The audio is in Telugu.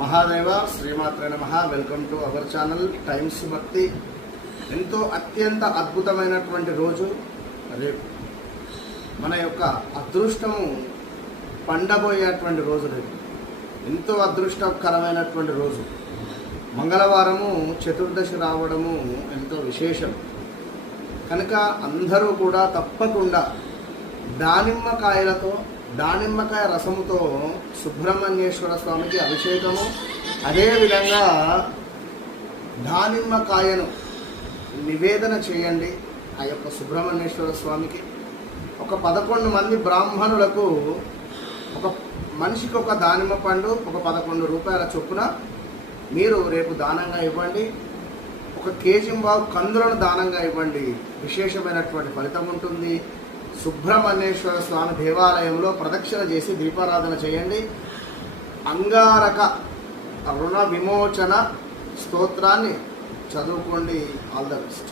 మహాదేవ శ్రీమాత్రే నమః. Welcome to our channel times భక్తి. ఎంతో అత్యంత అద్భుతమైనటువంటి రోజు రేపు. మన యొక్క అదృష్టము పండబోయేటువంటి రోజు రేపు. ఎంతో అదృష్టకరమైనటువంటి రోజు. మంగళవారము చతుర్దశి రావడము ఎంతో విశేషం కనుక అందరూ కూడా తప్పకుండా దానిమ్మకాయ రసముతో సుబ్రహ్మణ్యేశ్వర స్వామికి అభిషేకము, అదేవిధంగా దానిమ్మకాయను నివేదన చేయండి ఆ యొక్క సుబ్రహ్మణ్యేశ్వర స్వామికి. ఒక 11 మంది బ్రాహ్మణులకు ఒక మనిషికి ఒక దానిమ్మ పండు ఒక 11 రూపాయల చొప్పున మీరు రేపు దానంగా ఇవ్వండి. 1 కేజీ కందులను దానంగా ఇవ్వండి. విశేషమైనటువంటి ఫలితం ఉంటుంది. సుబ్రహ్మణ్యేశ్వర స్వామి దేవాలయంలో ప్రదక్షిణ చేసి దీపారాధన చేయండి. అంగారక రుణ విమోచన స్తోత్రాన్ని చదువుకోండి. All the best.